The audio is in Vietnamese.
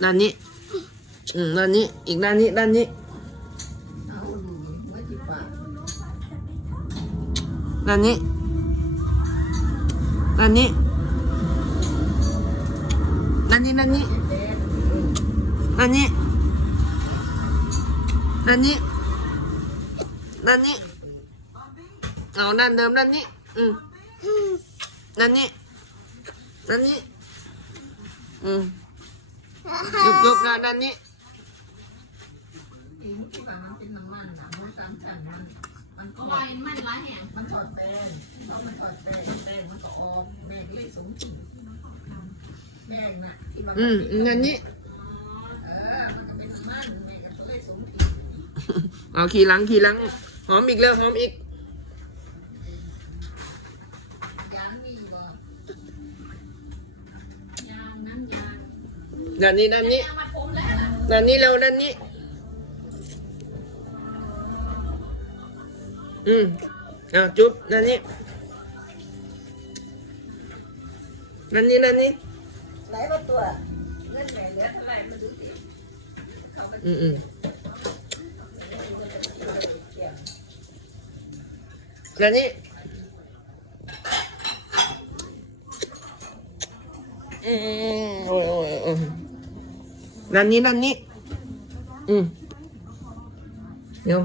Nan nhị Ừ, nan nhị, ít nan nhị, nan nhị Nan nhị Nan nhị Nan nhị, nan nhị Nan nhị Nan nhị Nan nhị Ngào nan đơm nan nhị Ừ Nan nhị Nan nhị Ừ ยุบยุบนะนั่นนี่มันมันมนมันมันมันมันมันมันมันมันมันมอนมัลมันมัมันกันมัมันมันมันมันมันมันมัมนันนนมันมันมันันมันมันมัมันมันมันมมันมนั่นนี่นั่นนี่นั่นนี่เรานั่นนี่อืมอ่ะจุ๊บนั่นนี่นั่นนี่นั่นนี่หลายมาตัวเล่นไหนเลยทำไมมาดูสิอืมอืมนั่นนี่嗯嗯嗯嗯。นั่นนี้นั่นนี้อืมเดี๋ยว